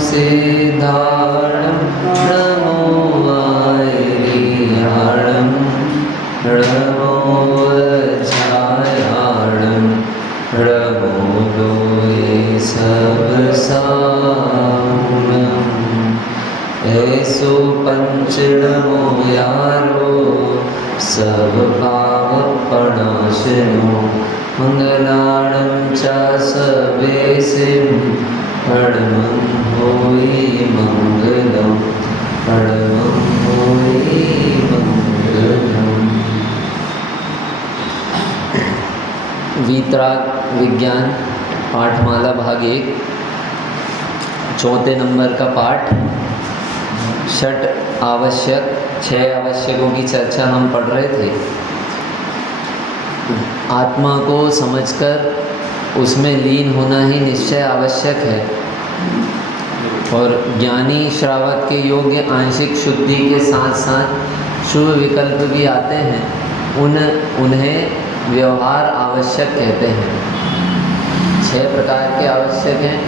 सिद्धाणं नमो वैरियाणं नमो वज्रायाणं नमो लोये सब साहुणं ऐसो पंचनमो यारो सब पाप प्रणाशनो मंगलाणं च सर्वेसिं परमं होई मंगलम परमं होई मंगलम। वीतराग विज्ञान पाठमाला भाग 1 चौथे नंबर का पाठ। छठ आवश्यक 6 आवश्यकों की चर्चा हम पढ़ रहे थे। आत्मा को समझकर उसमें लीन होना ही निश्चय आवश्यक है और ज्ञानी श्रावक के योग्य आंशिक शुद्धि के साथ साथ शुभ विकल्प भी आते हैं, उन्हें व्यवहार आवश्यक कहते हैं। 6 प्रकार के आवश्यक हैं।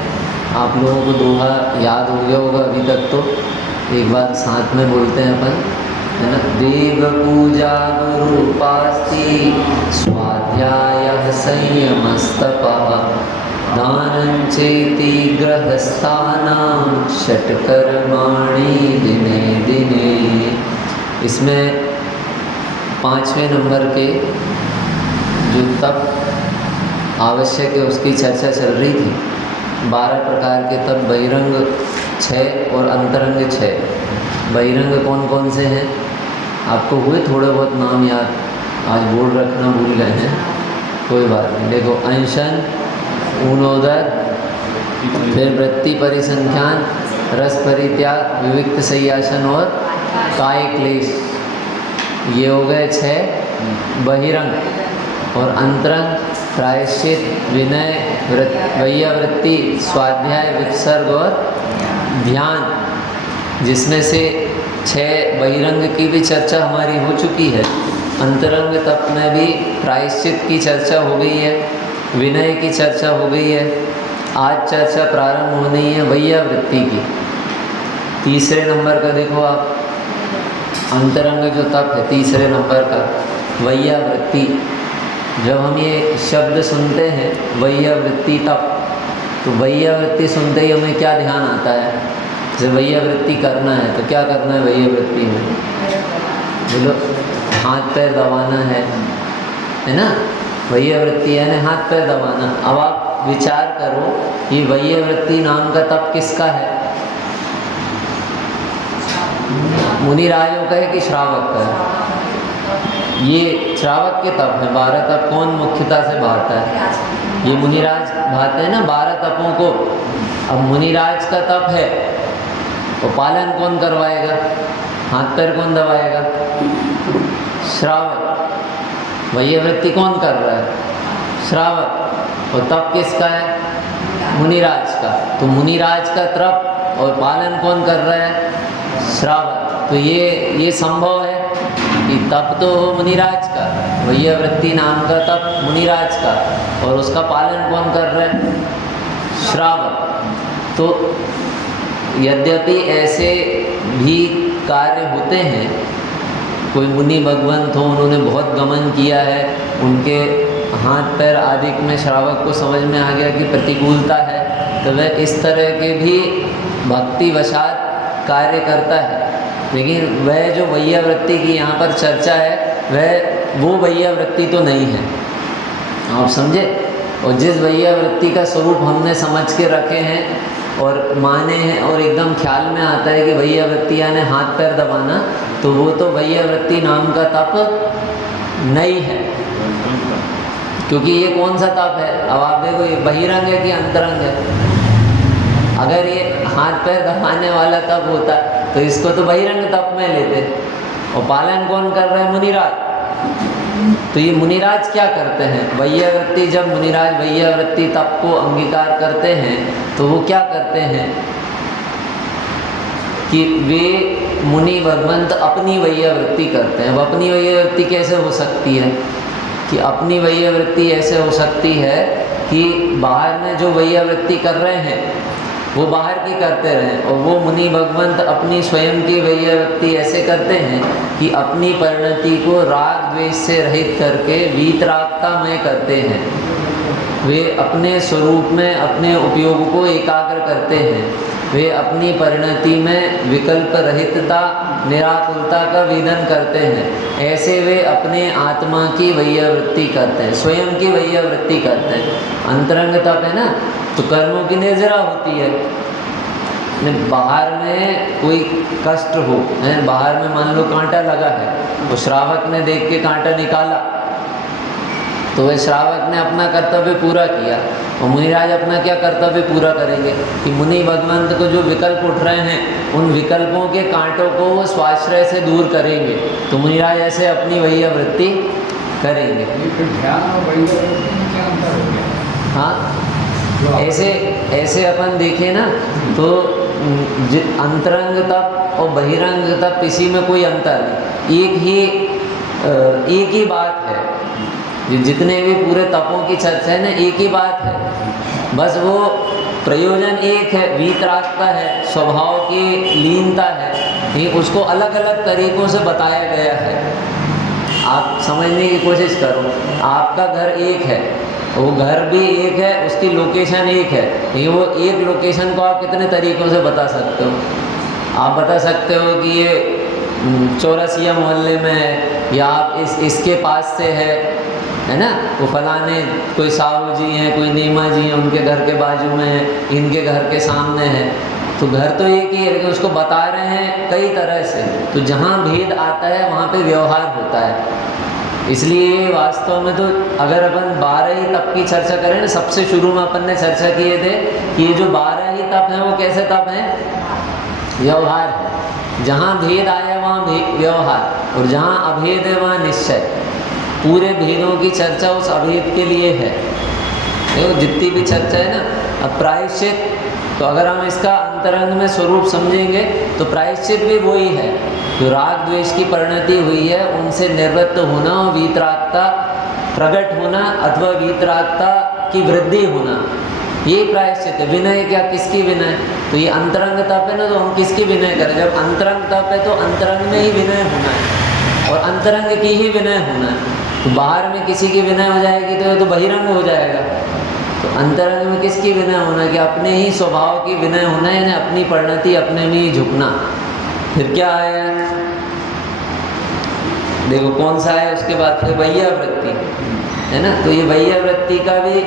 आप लोगों को दोहा याद हो गया होगा अभी तक, तो एक बार साथ में बोलते हैं अपन, है ना। देव पूजा गुरुपास्ति स्वाध्याय संयमस्तपः दानं चेति गृहस्थानां षट्कर्माणि दिने दिने। इसमें 5वें नंबर के जो तप आवश्यक है उसकी चर्चा चल रही थी। 12 प्रकार के तप बहिरंग 6 और अंतरंग 6। बहिरंग कौन कौन से हैं आपको हुए थोड़े बहुत नाम याद? आज बोर्ड रखना भूल गए हैं, कोई बात नहीं। देखो, अंशन, ऊनोदर, फिर वृत्ति परिसंख्यान, रस परित्याग, विविक्त संयासन और काय क्लेश। ये हो गए 6 बहिरंग। और अंतरंग प्रायश्चित, विनय, वैयावृत्ति, स्वाध्याय, विसर्ग और ध्यान, जिसमें से 6 बहिरंग की भी चर्चा हमारी हो चुकी है। अंतरंग तप में भी प्रायश्चित की चर्चा हो गई है, विनय की चर्चा हो गई है। आज चर्चा प्रारंभ होनी है वैयावृत्ति की। 3रे नंबर का देखो आप, अंतरंग जो तप है 3रे नंबर का वैयावृत्ति। जब हम ये शब्द सुनते हैं वैयावृत्ति तप, तो वैयावृत्ति सुनते ही हमें क्या ध्यान आता है? जब वैयावृत्ति करना है तो क्या करना है वैयावृत्ति में? बोलो, हाथ पैर दबाना है ना। वैयावृत्ति है ना, हाथ पैर दबाना। अब आप विचार करो, ये वैयावृत्ति नाम का तप किसका है? मुनिराजों का है कि श्रावक का है? ये श्रावक के तप है। 12 तप कौन मुख्यता से बांटता है? ये मुनिराज भाते हैं ना 12 तपों को। अब मुनिराज का तप है, तो पालन कौन करवाएगा? हाथ पैर कौन दबाएगा? श्रावक। वैयावृत्ति कौन कर रहा है? श्रावक। और तप किसका है? मुनिराज का। तो मुनिराज का तप और पालन कौन कर रहा है? श्रावक। तो ये संभव है कि तप तो हो मुनिराज का, वैयावृत्ति नाम का तप मुनिराज का, और उसका पालन कौन कर रहा है? श्रावक। तो यद्यपि ऐसे भी कार्य होते हैं, कोई मुनि भगवंत हो, उन्होंने बहुत गमन किया है, उनके हाथ पैर आदि में श्रावक को समझ में आ गया कि प्रतिकूलता है, तो वह इस तरह के भी भक्ति वशात कार्य करता है। लेकिन वह जो वैयावृत्ति की यहाँ पर चर्चा है, वो वैयावृत्ति तो नहीं है। आप समझे? और जिस वैयावृत्ति का स्वरूप हमने समझ के रखे हैं और माने हैं और एकदम ख्याल में आता है कि वैयावृत्ति यानी हाथ पैर दबाना, तो वो तो वैयावृत्ति नाम का तप नहीं है। क्योंकि ये कौन सा तप है? अब आप देखो, ये बहिरंग है कि अंतरंग है? अगर ये हाथ पैर दबाने वाला तप होता तो इसको तो बहिरंग तप में लेते। और पालन कौन कर रहा है? मुनिराज। तो ये मुनिराज क्या करते हैं? वैयावृत्ति, जब मुनिराज वैयावृत्ति तप को अंगीकार करते हैं तो वो क्या करते हैं कि वे मुनि भगवंत अपनी वैयावृत्ति करते हैं। अब अपनी वैयावृत्ति कैसे हो सकती है? कि अपनी वैयावृत्ति ऐसे हो सकती है कि बाहर में जो वैयावृत्ति कर रहे हैं वो बाहर की करते रहें। और वो मुनि भगवंत अपनी स्वयं की वैयावृत्ति ऐसे करते हैं कि अपनी परिणति को राग द्वेष से रहित करके वीतरागतामय करते हैं। वे अपने स्वरूप में अपने उपयोग को एकाग्र करते हैं। वे अपनी परिणति में विकल्प रहितता निराकुलता का वेदन करते हैं। ऐसे वे अपने आत्मा की वैयावृत्ति करते हैं, स्वयं की वैयावृत्ति करते हैं। अंतरंग तप है ना, तो कर्मों की निर्जरा होती है। बाहर में कोई कष्ट हो है, बाहर में मान लो कांटा लगा है, वो श्रावक ने देख के कांटा निकाला, तो वह श्रावक ने अपना कर्तव्य पूरा किया। और मुनिराज अपना क्या कर्तव्य पूरा करेंगे कि मुनि भगवंत को जो विकल्प उठ रहे हैं उन विकल्पों के कांटों को वो स्वाश्रय से दूर करेंगे। तो मुनिराज ऐसे अपनी वैयावृत्ति करेंगे। ध्यान और वैयावृत्ति में क्या अंतर हो गया? हाँ, ऐसे अपन देखें ना तो अंतरंग तप और बहिरंग तप इसी में कोई अंतर नहीं, एक ही बात है। जितने भी पूरे तपों की चर्चा है ना, एक ही बात है, बस वो प्रयोजन एक है, वीतरागता है, स्वभाव की लीनता है, ये उसको अलग अलग तरीक़ों से बताया गया है। आप समझने की कोशिश करो, आपका घर एक है, वो घर भी एक है, उसकी लोकेशन एक है, लेकिन वो एक लोकेशन को आप कितने तरीक़ों से बता सकते हो? आप बता सकते हो कि ये चौरसिया मोहल्ले में है, या आप इसके पास से है ना, वो फलाने कोई साहू जी हैं, कोई नीमा जी हैं, उनके घर के बाजू में है, इनके घर के सामने है। तो घर तो एक ही है, लेकिन उसको बता रहे हैं कई तरह से। तो जहाँ भेद आता है वहाँ पे व्यवहार होता है। इसलिए वास्तव में तो अगर अपन 12 ही तप की चर्चा करें ना, सबसे शुरू में अपन ने चर्चा किए थे कि ये जो 12 ही तप हैं वो कैसे तप हैं? व्यवहार है। जहाँ भेद आया वहाँ व्यवहार, और जहाँ अभेद है वहाँ निश्चय। पूरे भेदों की चर्चा उस अभेद के लिए है। देखो जितनी भी चर्चा है ना, अब प्रायश्चित, तो अगर हम इसका अंतरंग में स्वरूप समझेंगे तो प्रायश्चित भी वही है, जो राग द्वेष की परिणति हुई है उनसे निवृत्त होना और वीतरागता प्रकट होना अथवा वीतरागता की वृद्धि होना, ये प्रायश्चित है। विनय क्या, किसकी विनय? तो ये अंतरंग तप है ना, तो हम किसकी विनय करें? जब अंतरंग तप है तो अंतरंग में ही विनय होना है और अंतरंग की ही विनय होना है। तो बाहर में किसी की विनय हो जाएगी तो ये तो बहिरंग हो जाएगा। तो अंतरंग में किसकी विनय होना है? कि अपने ही स्वभाव की विनय होना है, यानी अपनी परिणति अपने में ही झुकना। फिर क्या आया, देखो कौन सा है उसके बाद? फिर वैयावृत्ति है ना। तो ये वैयावृत्ति का भी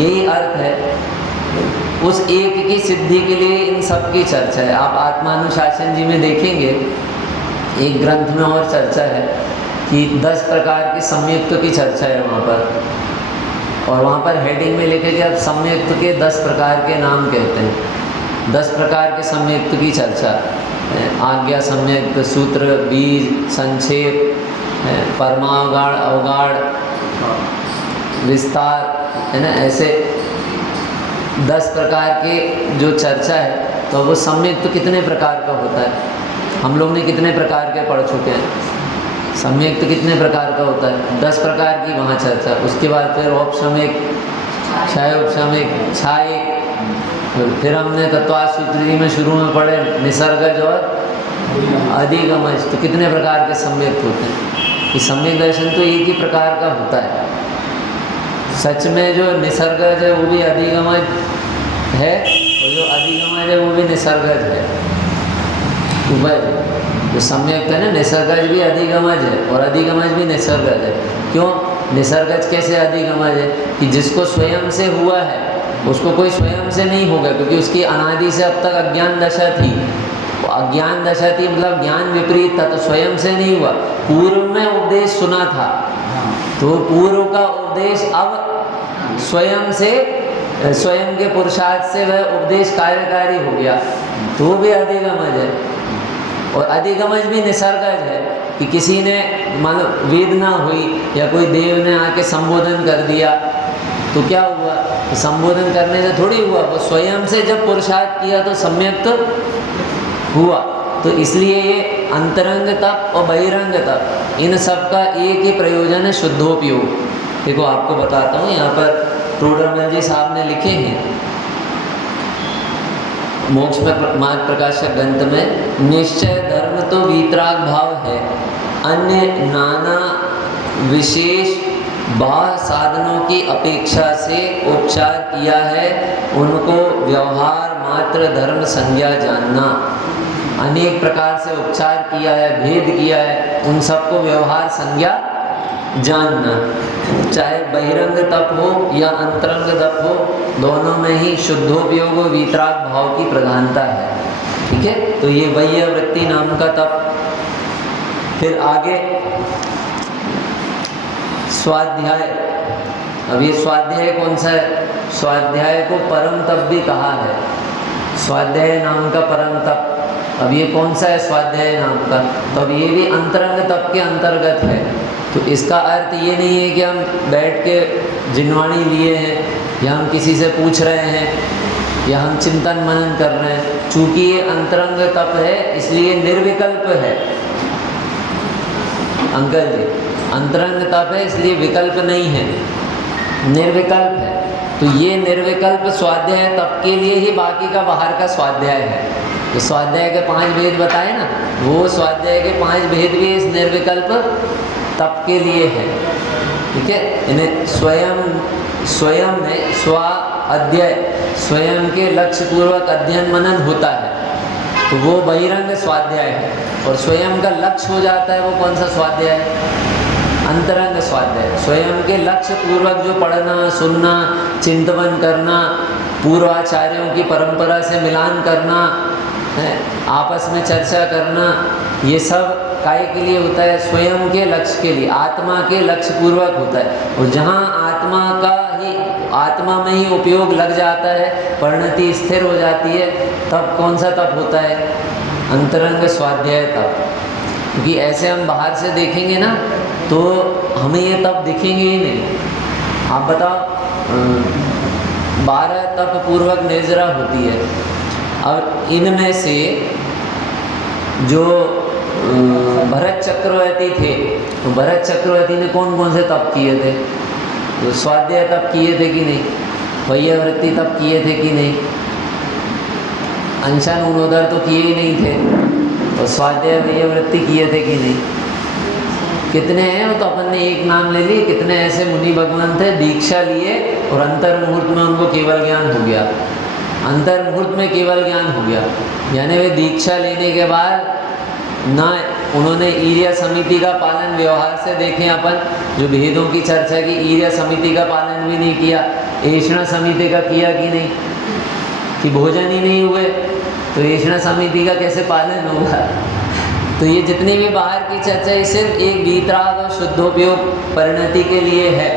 यही अर्थ है, उस एक की सिद्धि के लिए इन सब की चर्चा है। आप आत्मानुशासन जी में देखेंगे, एक ग्रंथ में और चर्चा है कि 10 प्रकार के संयुक्त की चर्चा है वहाँ पर, और वहाँ पर हेडिंग में लिखे कि अब संयुक्त के 10 प्रकार के नाम कहते हैं। 10 प्रकार के संयुक्त की चर्चा, आज्ञा संयुक्त, सूत्र, बीज, संक्षेप, परमावगाढ़, अवगाढ़, विस्तार, है ना। ऐसे 10 प्रकार के जो चर्चा है, तो वो संयुक्त कितने प्रकार का होता है? हम लोग ने कितने प्रकार के पढ़ चुके हैं? सम्यक्त कितने प्रकार का होता है? 10 प्रकार की वहाँ चर्चा। उसके बाद फिर औपसमिक, क्षयोपशमिक, छायिक, फिर हमने तत्वासूत्री में शुरू में पढ़े निसर्गज और अधिगमज। तो कितने प्रकार के सम्यक्त होते हैं? ये सम्यक दर्शन तो एक ही प्रकार का होता है। सच में जो निसर्गज है वो भी अधिगमज है, और जो अधिगमज है वो भी निसर्गज है। जो सम्यक है ना, निसर्गज भी अधिगमज है और अधिगमज भी निसर्गज है। क्यों? निसर्गज कैसे अधिगमज है? कि जिसको स्वयं से हुआ है उसको कोई स्वयं से नहीं होगा, क्योंकि उसकी अनादि से अब तक अज्ञान दशा थी। अज्ञान दशा थी मतलब ज्ञान विपरीत था, तो स्वयं से नहीं हुआ। पूर्व में उपदेश सुना था, तो पूर्व का उपदेश अब स्वयं से, स्वयं के पुरुषार्थ से वह उपदेश कार्यकारी हो गया, तो वो भी अधिगमज है। और अधिगमज भी निसर्गज है कि किसी ने मान लो वेदना हुई या कोई देव ने आके संबोधन कर दिया, तो क्या हुआ? तो संबोधन करने से थोड़ी हुआ, वो स्वयं से जब पुरुषार्थ किया तो सम्यक तो हुआ। तो इसलिए ये अंतरंग तप और बहिरंग तप, इन सब का एक ही प्रयोजन है, शुद्धोपयोग। देखो आपको बताता हूँ, यहाँ पर टोडरमल जी साहब ने लिखे हैं मोक्ष में मार्ग प्रकाशक ग्रंथ में निश्चय धर्म तो वीतराग भाव है, अन्य नाना विशेष बाह्य साधनों की अपेक्षा से उपचार किया है, उनको व्यवहार मात्र धर्म संज्ञा जानना। अनेक प्रकार से उपचार किया है, भेद किया है, उन सबको व्यवहार संज्ञा जानना। चाहे बहिरंग तप हो या अंतरंग तप हो, दोनों में ही शुद्धोपयोग व वीतराग भाव की प्रधानता है। ठीक है, तो ये वैयवृत्ति नाम का तप। फिर आगे स्वाध्याय। अब ये स्वाध्याय कौन सा है? स्वाध्याय को परम तप भी कहा है, स्वाध्याय नाम का परम तप। अब ये कौन सा है स्वाध्याय नाम का? तो अब ये भी अंतरंग तप के अंतर्गत है। तो इसका अर्थ ये नहीं है कि हम बैठ के जिनवाणी लिए हैं या हम किसी से पूछ रहे हैं या हम चिंतन मनन कर रहे हैं। चूँकि ये अंतरंग तप है इसलिए निर्विकल्प है अंकल जी, अंतरंग तप है इसलिए विकल्प नहीं है, निर्विकल्प है। तो ये निर्विकल्प स्वाध्याय तप के लिए ही बाकी का बाहर का स्वाध्याय है। तो स्वाध्याय के 5 भेद बताए ना, वो स्वाध्याय के 5 भेद भी इस निर्विकल्प तप के लिए है। ठीक है, इन्हें स्वयं में स्वाध्याय, स्वयं के लक्ष्य पूर्वक अध्ययन मनन होता है, तो वो बहिरंग स्वाध्याय है। और स्वयं का लक्ष्य हो जाता है, वो कौन सा स्वाध्याय है? अंतरंग स्वाध्याय। स्वयं के लक्ष्य पूर्वक जो पढ़ना, सुनना, चिंतन करना, पूर्वाचार्यों की परंपरा से मिलान करना है, आपस में चर्चा करना, ये सब काय के लिए होता है? स्वयं के लक्ष्य के लिए, आत्मा के लक्ष्य पूर्वक होता है। और जहाँ आत्मा में ही उपयोग लग जाता है, परिणति स्थिर हो जाती है, तब कौन सा तप होता है? अंतरंग स्वाध्याय तप। क्योंकि ऐसे हम बाहर से देखेंगे ना तो हमें ये तप दिखेंगे ही नहीं। आप बताओ, 12 तप पूर्वक निर्जरा होती है। अब इनमें से जो भरत चक्रवर्ती थे, तो भरत चक्रवर्ती ने कौन कौन से तप किए थे? तो स्वाध्याय तप किए थे कि नहीं? वैयवृत्ति तप किए थे कि नहीं? अंशन उनोदर तो किए ही नहीं थे, और स्वाध्याय वैयवृत्ति किए थे कि नहीं? कितने हैं? वो तो अपन ने एक नाम ले लिए। कितने ऐसे मुनि भगवान थे, दीक्षा लिए और अंतर मुहूर्त में उनको केवल ज्ञान हो गया, अंतर मुहूर्त में केवल ज्ञान हो गया। यानी वे दीक्षा लेने के बाद ना उन्होंने ईर्या समिति का पालन, व्यवहार से देखें अपन जो भेदों की चर्चा की, ईर्या समिति का पालन भी नहीं किया, ऐषणा समिति का किया कि नहीं? कि भोजन ही नहीं हुए तो ऐषणा समिति का कैसे पालन होगा? तो ये जितनी भी बाहर की चर्चा है सिर्फ एक वीतराग और शुद्धोपयोग परिणति के लिए है।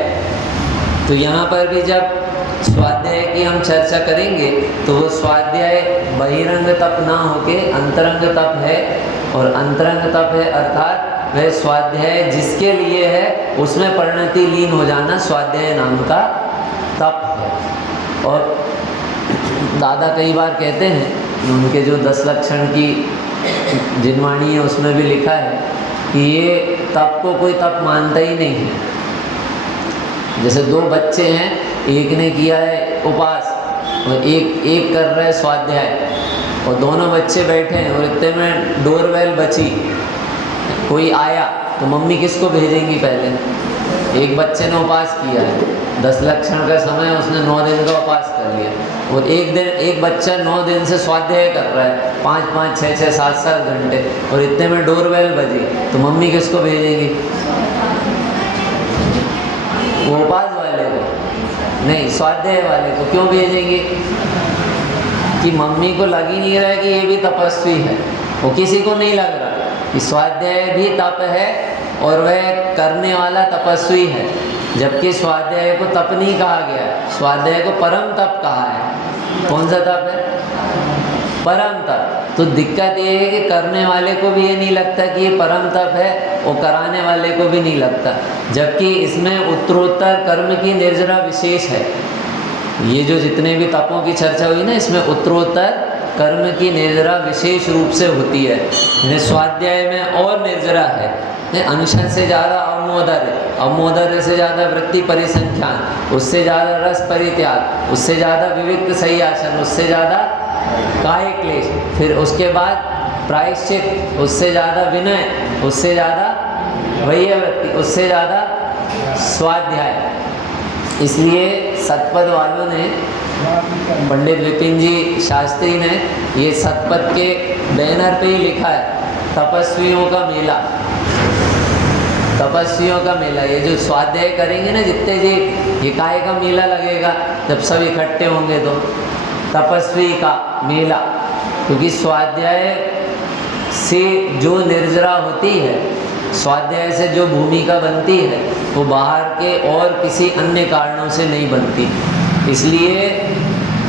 तो यहाँ पर भी जब स्वाध्याय की हम चर्चा करेंगे तो वो स्वाध्याय बहिरंग तप ना होके अंतरंग तप है। और अंतरंग तप है अर्थात वह स्वाध्याय जिसके लिए है उसमें परिणति लीन हो जाना स्वाध्याय नाम का तप है। और दादा कई बार कहते हैं, उनके जो 10 लक्षण की जिनवाणी है उसमें भी लिखा है कि ये तप को कोई तप मानता ही नहीं है। जैसे 2 बच्चे हैं, एक ने किया है उपास और एक कर रहा है स्वाध्याय, और दोनों बच्चे बैठे हैं और इतने में डोरबेल बची, कोई आया तो मम्मी किसको भेजेंगी? पहले एक बच्चे ने उपास किया है, 10 लक्षण का समय उसने 9 दिन का उपास कर लिया, और एक बच्चा 9 दिन से स्वाध्याय कर रहा है 5-5, 6-6, 7-7 घंटे, और इतने में डोरबेल बजी तो मम्मी किसको भेजेंगी? वो उपास वाले को नहीं, स्वाध्याय वाले को क्यों भेजेंगे? कि मम्मी को लग ही नहीं रहा है कि ये भी तपस्वी है, वो किसी को नहीं लग रहा कि स्वाध्याय भी तप है और वह करने वाला तपस्वी है। जबकि स्वाध्याय को तप नहीं कहा गया, स्वाध्याय को परम तप कहा है। कौन सा तप है? परम तप। तो दिक्कत ये है कि करने वाले को भी ये नहीं लगता कि ये परम तप है और कराने वाले को भी नहीं लगता, जबकि इसमें उत्तरोत्तर कर्म की निर्जरा विशेष है। ये जो जितने भी तपों की चर्चा हुई ना, इसमें उत्तरोत्तर कर्म की निर्जरा विशेष रूप से होती है। स्वाध्याय में और निर्जरा है, अनशन से ज़्यादा अवमोदर है, अवमोदर से ज़्यादा वृत्ति परिसंख्यान, उससे ज़्यादा रस परित्याग, उससे ज़्यादा विविक्त सही आसन, उससे ज़्यादा काय क्लेश, फिर उसके बाद प्रायश्चित, उससे ज़्यादा विनय, उससे ज़्यादा वैयवृत्ति, उससे ज़्यादा स्वाध्याय। इसलिए सतपद वालों ने, पंडित विपिन जी शास्त्री ने ये सतपद के बैनर पे ही लिखा है, तपस्वियों का मेला। तपस्वियों का मेला, ये जो स्वाध्याय करेंगे ना जितने जी, ये काय का मेला लगेगा जब सब इकट्ठे होंगे तो तपस्वी का मेला। क्योंकि स्वाध्याय से जो निर्जरा होती है, स्वाध्याय से जो भूमिका बनती है, वो बाहर के और किसी अन्य कारणों से नहीं बनती। इसलिए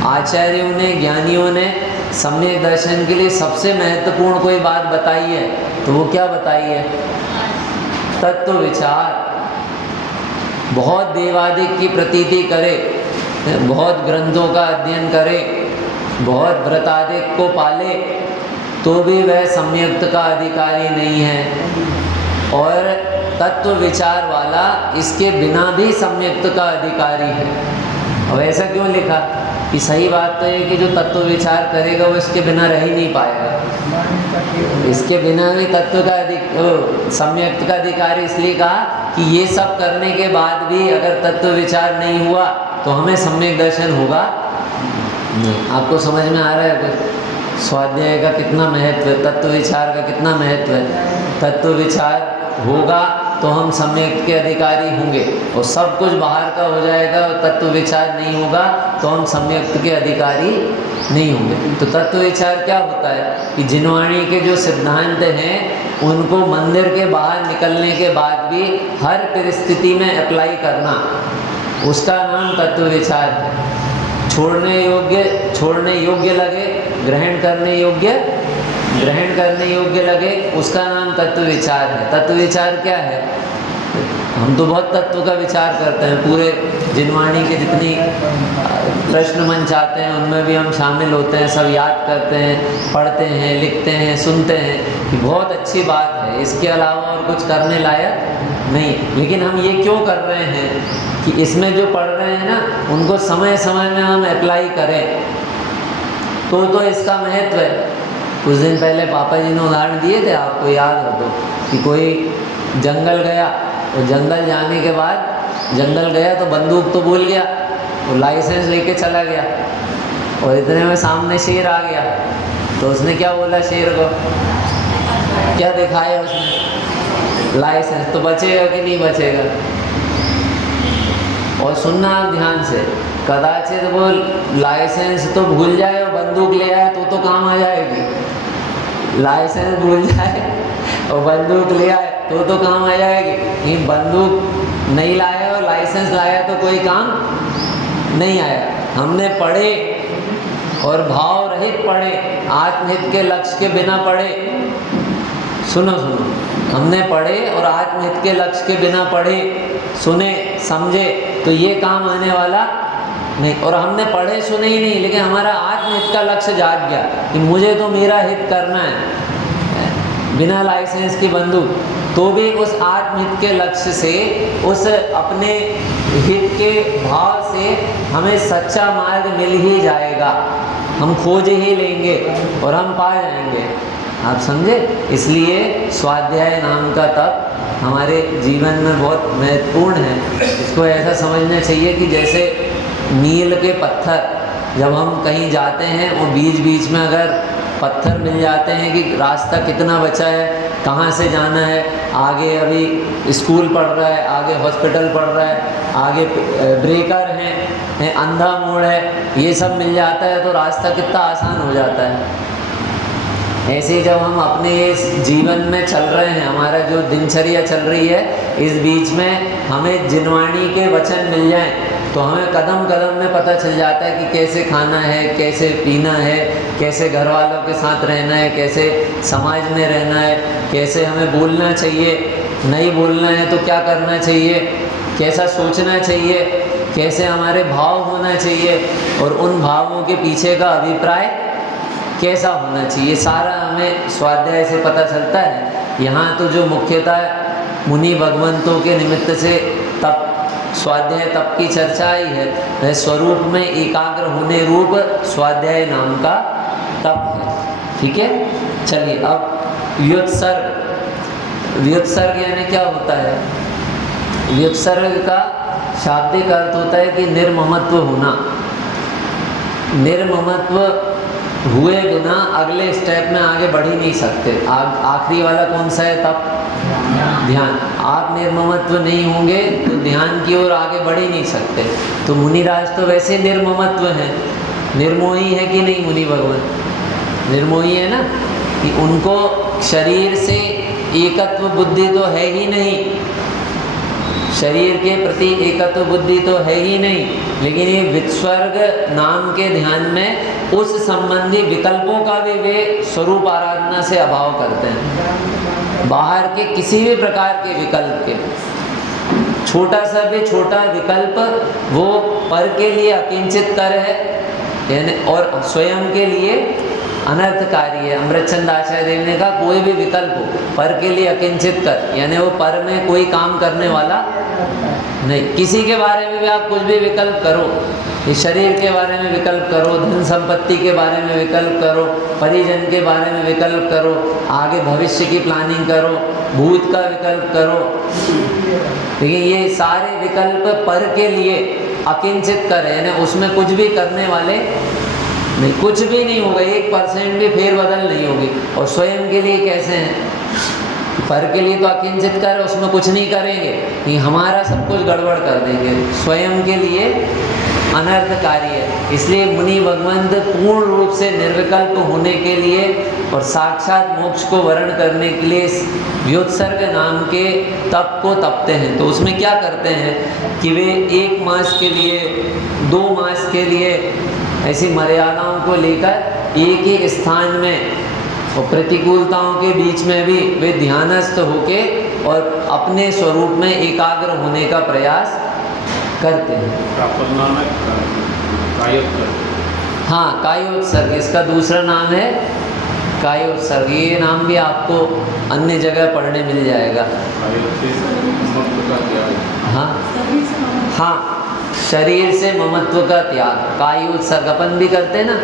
आचार्यों ने, ज्ञानियों ने सम्यक दर्शन के लिए सबसे महत्वपूर्ण कोई बात बताई है तो वो क्या बताई है? तत्व विचार। बहुत देवादिक की प्रतीति करे, बहुत ग्रंथों का अध्ययन करे, बहुत व्रतादिक को पाले, तो भी वह सम्यक्त का अधिकारी नहीं है। और तत्व विचार वाला इसके बिना भी सम्यक्त का अधिकारी है। अब ऐसा क्यों लिखा कि सही बात तो है कि जो तत्व विचार करेगा वो इसके बिना रह ही नहीं पाएगा। इसके बिना भी तत्व का सम्यक्त का अधिकारी इसलिए कहा कि ये सब करने के बाद भी अगर तत्व विचार नहीं हुआ तो हमें सम्यक दर्शन होगा नहीं। आपको समझ में आ रहा है कुछ? स्वाध्याय का कितना महत्व है, तत्व विचार का कितना महत्व है। तत्व विचार होगा तो हम सम्यक के अधिकारी होंगे, और सब कुछ बाहर का हो जाएगा और तत्व विचार नहीं होगा तो हम सम्यक के अधिकारी नहीं होंगे। तो तत्व विचार क्या होता है कि जिनवाणी के जो सिद्धांत हैं उनको मंदिर के बाहर निकलने के बाद भी हर परिस्थिति में अप्लाई करना, उसका नाम तत्व विचार है। छोड़ने योग्य लगे, ग्रहण करने योग्य लगे, उसका नाम तत्व विचार है। तत्व विचार क्या है? हम तो बहुत तत्व का विचार करते हैं, पूरे जिनवाणी के जितनी प्रश्न मंच आते हैं उनमें भी हम शामिल होते हैं, सब याद करते हैं, पढ़ते हैं, लिखते हैं, सुनते हैं कि बहुत अच्छी बात है, इसके अलावा और कुछ करने लायक नहीं। लेकिन हम ये क्यों कर रहे हैं कि इसमें जो पढ़ रहे हैं ना उनको समय समय में हम अप्लाई करें, तो इसका महत्व है। कुछ दिन पहले पापा जी ने उदाहरण दिए थे, आपको याद हो तो, कि कोई जंगल गया और जंगल जाने के बाद जंगल गया तो बंदूक तो भूल गया, वो लाइसेंस लेके चला गया और इतने में सामने शेर आ गया। तो उसने क्या बोला शेर को? क्या दिखाया उसने? लाइसेंस। तो बचेगा कि नहीं बचेगा? और सुनना आप ध्यान से, कदाचित वो लाइसेंस तो भूल जाए और बंदूक ले आए तो काम आ जाएगी। लाइसेंस भूल जाए और बंदूक ले आए तो काम आ जाएगी। ये बंदूक नहीं लाया और लाइसेंस लाया तो कोई काम नहीं आया। हमने पढ़े और भाव रहित पढ़े, आत्महित के लक्ष्य के बिना पढ़े। सुनो, हमने पढ़े और आत्महित के लक्ष्य के बिना पढ़े, सुने, समझे, तो ये काम आने वाला नहीं। और हमने पढ़े सुने ही नहीं, लेकिन हमारा आत्महित का लक्ष्य जाग गया कि मुझे तो मेरा हित करना है, बिना लाइसेंस की बंदूक, तो भी उस आत्महित के लक्ष्य से, उस अपने हित के भाव से हमें सच्चा मार्ग मिल ही जाएगा। हम खोज ही लेंगे और हम पा जाएंगे। आप समझे? इसलिए स्वाध्याय नाम का तप हमारे जीवन में बहुत महत्वपूर्ण है। इसको ऐसा समझना चाहिए कि जैसे मील के पत्थर, जब हम कहीं जाते हैं और बीच बीच में अगर पत्थर मिल जाते हैं कि रास्ता कितना बचा है, कहाँ से जाना है, आगे अभी स्कूल पढ़ रहा है, आगे हॉस्पिटल पढ़ रहा है, आगे ब्रेकर हैं, अंधा मोड़ है, ये सब मिल जाता है तो रास्ता कितना आसान हो जाता है। ऐसे ही जब हम अपने इस जीवन में चल रहे हैं, हमारा जो दिनचर्या चल रही है, इस बीच में हमें जिनवाणी के वचन मिल जाएं तो हमें कदम कदम में पता चल जाता है कि कैसे खाना है, कैसे पीना है, कैसे घर वालों के साथ रहना है, कैसे समाज में रहना है, कैसे हमें बोलना चाहिए, नहीं बोलना है तो क्या करना चाहिए, कैसा सोचना चाहिए, कैसे हमारे भाव होना चाहिए और उन भावों के पीछे का अभिप्राय कैसा होना चाहिए, सारा हमें स्वाध्याय से पता चलता है। यहाँ तो जो मुख्यतः मुनि भगवंतों के निमित्त से तप, स्वाध्याय तप की चर्चा आई है, वह स्वरूप में एकाग्र होने रूप स्वाध्याय नाम का तप है। ठीक है, चलिए अब व्युत्सर्ग। व्युत्सर्ग यानी क्या होता है? व्युत्सर्ग का शाब्दिक अर्थ होता है कि निर्ममत्व होना। निर्ममत्व हुए बिना अगले स्टेप में आगे बढ़ ही नहीं सकते। आखिरी वाला कौन सा है? तप, ध्यान। आप निर्ममत्व नहीं होंगे तो ध्यान की ओर आगे बढ़ ही नहीं सकते। तो मुनिराज तो वैसे निर्ममत्व हैं, निर्मोही है कि नहीं? मुनि भगवान निर्मोही है ना, कि उनको शरीर से एकत्व बुद्धि तो है ही नहीं, शरीर के प्रति एकत्व बुद्धि तो है ही नहीं, लेकिन ये व्युत्सर्ग नाम के ध्यान में उस संबंधी विकल्पों का भी वे स्वरूप आराधना से अभाव करते हैं। बाहर के किसी भी प्रकार के विकल्प के, छोटा सा भी छोटा विकल्प वो पर के लिए अकिंचित कर है, यानी और स्वयं के लिए अनर्थकारी है। अमृतचंद आचार्य देव ने कहा कोई भी विकल्प हो पर के लिए अकिंचित कर, यानी वो पर में कोई काम करने वाला नहीं। किसी के बारे में भी आप कुछ भी विकल्प करो, इस शरीर के बारे में विकल्प करो, धन संपत्ति के बारे में विकल्प करो, परिजन के बारे में विकल्प करो, आगे भविष्य की प्लानिंग करो, भूत का विकल्प करो, लेकिन ये सारे विकल्प पर के लिए अकिंचित कर, यानी उसमें कुछ भी करने वाले नहीं, कुछ भी नहीं होगा, 1% भी फेरबदल नहीं होगी। और स्वयं के लिए कैसे हैं? पर के लिए तो अकिंचित कर, उसमें कुछ नहीं करेंगे, ये हमारा सब कुछ गड़बड़ कर देंगे। स्वयं के लिए अनर्थकारी है। इसलिए मुनि भगवंत पूर्ण रूप से निर्विकल्प होने के लिए और साक्षात मोक्ष को वर्ण करने के लिए व्युत्सर्ग नाम के तप को तपते हैं। तो उसमें क्या करते हैं कि वे 1 मास के लिए, 2 मास के लिए ऐसी मर्यादाओं को लेकर एक ही स्थान में और प्रतिकूलताओं के बीच में भी वे ध्यानस्थ होके और अपने स्वरूप में एकाग्र होने का प्रयास करते हैं। हाँ, कायोत्सर्ग इसका दूसरा नाम है, कायोत्सर्ग। ये नाम भी आपको अन्य जगह पढ़ने मिल जाएगा। हाँ हाँ, शरीर से ममत्व का त्याग, कायोत्सर्ग अपन भी करते हैं ना।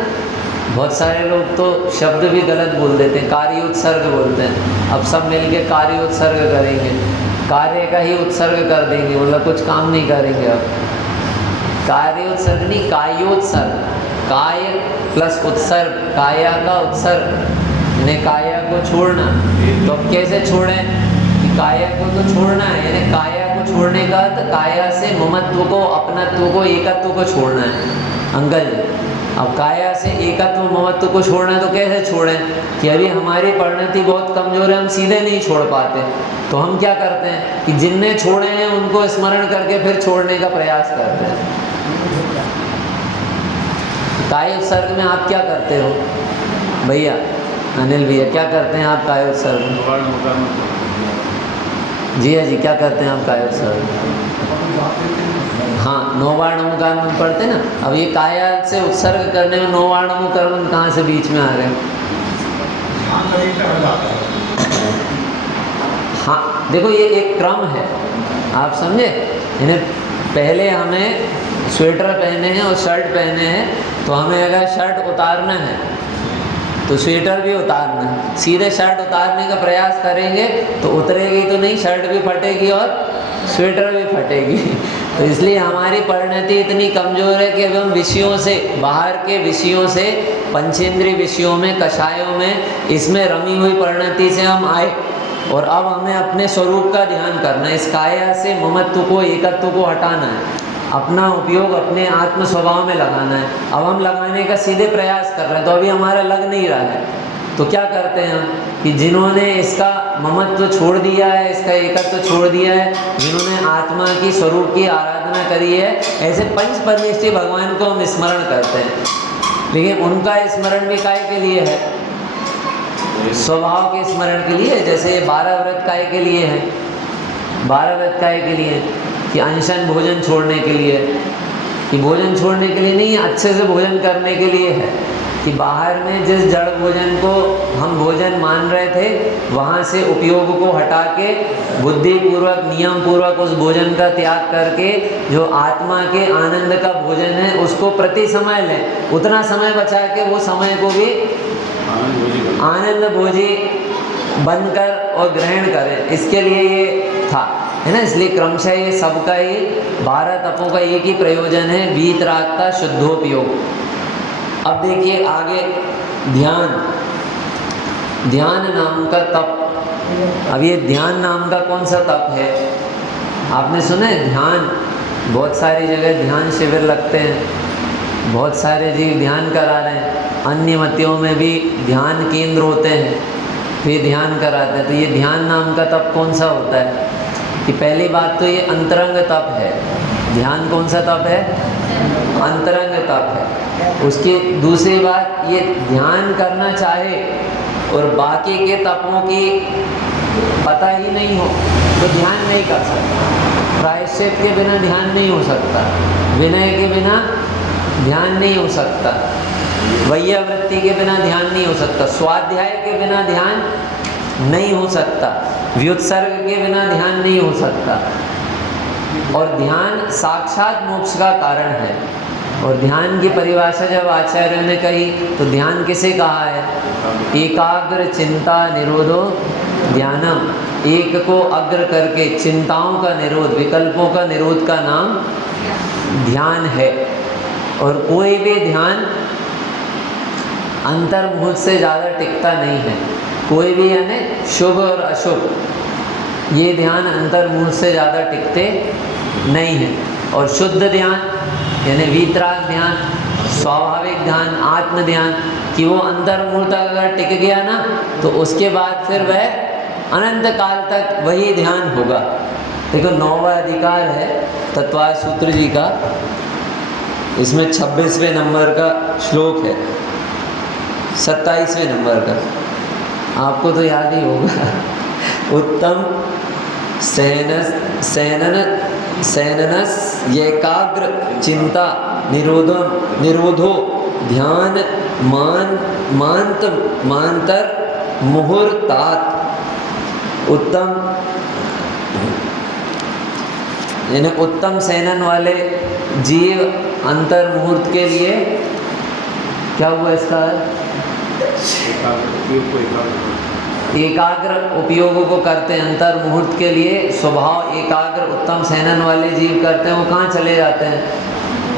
बहुत सारे लोग तो शब्द भी गलत बोल देते हैं, कार्योत्सर्ग बोलते हैं। अब सब मिलके कार्योत्सर्ग करेंगे, कार्य का ही उत्सर्ग कर देंगे, मतलब कुछ काम नहीं करेंगे। अब कार्योत्सर्ग नहीं, कायोत्सर्ग, काय प्लस उत्सर्ग, काया का उत्सर्ग, यानी काया को छोड़ना। तो अब कैसे छोड़ें? काया को तो छोड़ना है, यानी काया को छोड़ने का अर्थ काया से ममत्व को, अपनत्व को, एकत्व को छोड़ना है। अंकल जी, अब काया से एकत्व ममत्व को छोड़ना है तो कैसे छोड़ें? कि अभी हमारी परिणति बहुत कमज़ोर है, हम सीधे नहीं छोड़ पाते। तो हम क्या करते हैं कि जिनने छोड़े हैं उनको स्मरण करके फिर छोड़ने का प्रयास करते हैं। कायोत्सर्ग में आप क्या करते हो भैया? अनिल भैया क्या करते हैं आप कायोत्सर्ग में? जी हाँ जी, क्या करते हैं आप कायोत्सर्ग? हाँ, 9 बार नमोकार पढ़ते ना। अब ये काया से उत्सर्ग करने में 9 बार नमोकार कहाँ से बीच में आ गए? हाँ, देखो ये एक क्रम है, आप समझे? इन्हें पहले हमें स्वेटर पहने हैं और शर्ट पहने हैं, तो हमें अगर शर्ट उतारना है तो स्वेटर भी उतारना है। सीधे शर्ट उतारने का प्रयास करेंगे तो उतरेगी तो नहीं, शर्ट भी फटेगी और स्वेटर भी फटेगी। तो इसलिए हमारी परिणति इतनी कमज़ोर है कि अब हम विषयों से, बाहर के विषयों से, पंचेंद्रिय विषयों में, कषायों में, इसमें रमी हुई परिणति से हम आए और अब हमें अपने स्वरूप का ध्यान करना है। इस काया से ममत्व को, एकत्व को हटाना है, अपना उपयोग अपने आत्म स्वभाव में लगाना है। अब हम लगाने का सीधे प्रयास कर रहे हैं तो अभी हमारा लग नहीं रहा है। तो क्या करते हैं हम कि जिन्होंने इसका ममत्व छोड़ दिया है, इसका एकत्व छोड़ दिया है, जिन्होंने आत्मा की स्वरूप की आराधना करी है, ऐसे पंच परमेष्ठी भगवान को हम स्मरण करते हैं। लेकिन उनका स्मरण भी काय के लिए है? स्वभाव के स्मरण के लिए। जैसे 12 व्रत काय के लिए है? 12 व्रत काय के लिए? कि अनशन भोजन छोड़ने के लिए, कि भोजन छोड़ने के लिए नहीं, अच्छे से भोजन करने के लिए है। कि बाहर में जिस जड़ भोजन को हम भोजन मान रहे थे, वहाँ से उपयोग को हटा के बुद्धिपूर्वक, नियम पूर्वक उस भोजन का त्याग करके जो आत्मा के आनंद का भोजन है उसको प्रति समय लें। उतना समय बचा के वो समय को भी आनंद भोजी बनकर और ग्रहण करें, इसके लिए ये था, है ना। इसलिए क्रमशः ये सबका ही 12 तपों का एक ही प्रयोजन है, वीतरागता शुद्धोपयोग। अब देखिए आगे ध्यान, ध्यान नाम का तप। अब ये ध्यान नाम का कौन सा तप है? आपने सुना है ध्यान, बहुत सारी जगह ध्यान शिविर लगते हैं, बहुत सारे जीव ध्यान करा रहे हैं, अन्य मतियों में भी ध्यान केंद्र होते हैं, फिर ध्यान कराते हैं। तो ये ध्यान नाम का तप कौन सा होता है? कि पहली बात तो ये अंतरंग तप है। ध्यान कौन सा तप है? अंतरंग तप है। उसकी दूसरी बात, ये ध्यान करना चाहे और बाकी के तपों की पता ही नहीं हो तो ध्यान नहीं कर सकता। प्रायश्चित के बिना ध्यान नहीं हो सकता, विनय के बिना ध्यान नहीं हो सकता, वैयावृत्ति के बिना ध्यान नहीं हो सकता, स्वाध्याय के बिना ध्यान नहीं हो सकता, व्युत्सर्ग के बिना ध्यान नहीं हो सकता। और ध्यान साक्षात मोक्ष का कारण है। और ध्यान की परिभाषा जब आचार्यों ने कही तो ध्यान किसे कहा है? एकाग्र चिंता निरोधो ध्यानम। एक को अग्र करके चिंताओं का निरोध, विकल्पों का निरोध का नाम ध्यान है। और कोई भी ध्यान अंतर्मुख से ज़्यादा टिकता नहीं है। कोई भी यानी शुभ और अशुभ, ये ध्यान अंतर्मुख से ज़्यादा टिकते नहीं है। और शुद्ध ध्यान यानी वीतराग ध्यान, स्वाभाविक ध्यान, आत्म ध्यान, कि वो अंतर्मुख तक अगर टिक गया ना तो उसके बाद फिर वह अनंत काल तक वही ध्यान होगा। देखो 9वां अधिकार है तत्वार्थ सूत्र जी का, इसमें 26वें नंबर का श्लोक है, 27वें नंबर का, आपको तो याद ही होगा। उत्तम सैननस एकाग्र चिंता निरोधो ध्यान मांतर मुहूर्तात। उत्तम यानी उत्तम सैनन वाले जीव अंतर मुहूर्त के लिए क्या हुआ इसका? एकाग्र उपयोगों को करते हैं। अंतर मुहूर्त के लिए स्वभाव एकाग्र उत्तम सैनन वाले जीव करते हैं। वो कहाँ चले जाते हैं?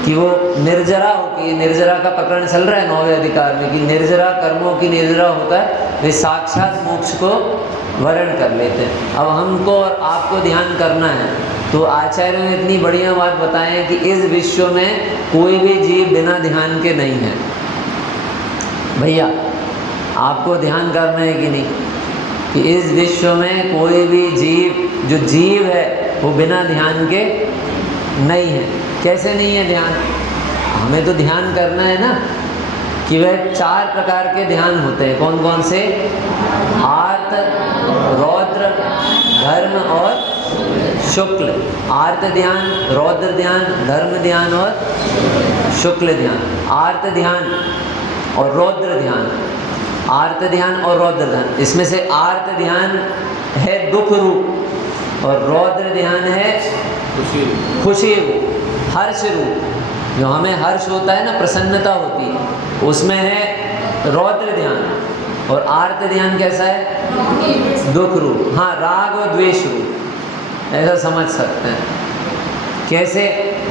कि वो निर्जरा होकर, निर्जरा का प्रकरण चल रहा है 9वें अधिकार में, कि निर्जरा कर्मों की निर्जरा होकर वे साक्षात मोक्ष को वर्ण कर लेते हैं। अब हमको और आपको ध्यान करना है तो आचार्यों ने इतनी बढ़िया बात बताएं कि इस विश्व में कोई भी जीव बिना ध्यान के नहीं है। भैया आपको ध्यान करना है कि नहीं? कि इस विश्व में कोई भी जीव, जो जीव है वो बिना ध्यान के नहीं है। कैसे नहीं है ध्यान? हमें तो ध्यान करना है ना, कि वह 4 प्रकार के ध्यान होते हैं। कौन कौन से? आर्त, रौद्र, धर्म और शुक्ल। आर्त ध्यान, रौद्र ध्यान, धर्म ध्यान और शुक्ल ध्यान। आर्त ध्यान और रौद्र ध्यान, आर्त ध्यान और रौद्र ध्यान। इसमें से आर्त ध्यान है दुख रूप और रौद्र ध्यान है खुशी रूप, हर्ष रूप। जो हमें हर्ष होता है ना, प्रसन्नता होती है, उसमें है रौद्र ध्यान। और आर्त ध्यान कैसा है? दुख रूप। हाँ, राग और द्वेष रूप, ऐसा समझ सकते हैं। कैसे?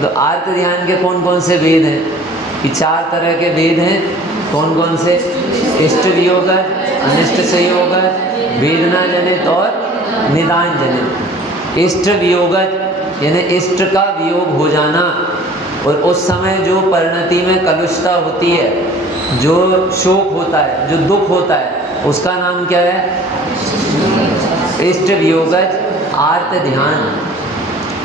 तो आर्त ध्यान के कौन कौन से भेद हैं? कि 4 तरह के भेद हैं। कौन कौन से? इष्ट वियोग, अनिष्ट संयोग, वेदना जनित और निदान जनित। इष्ट वियोग यानी इष्ट का वियोग हो जाना, और उस समय जो परिणति में कलुषता होती है, जो शोक होता है, जो दुख होता है, उसका नाम क्या है? इष्ट वियोग आर्त ध्यान।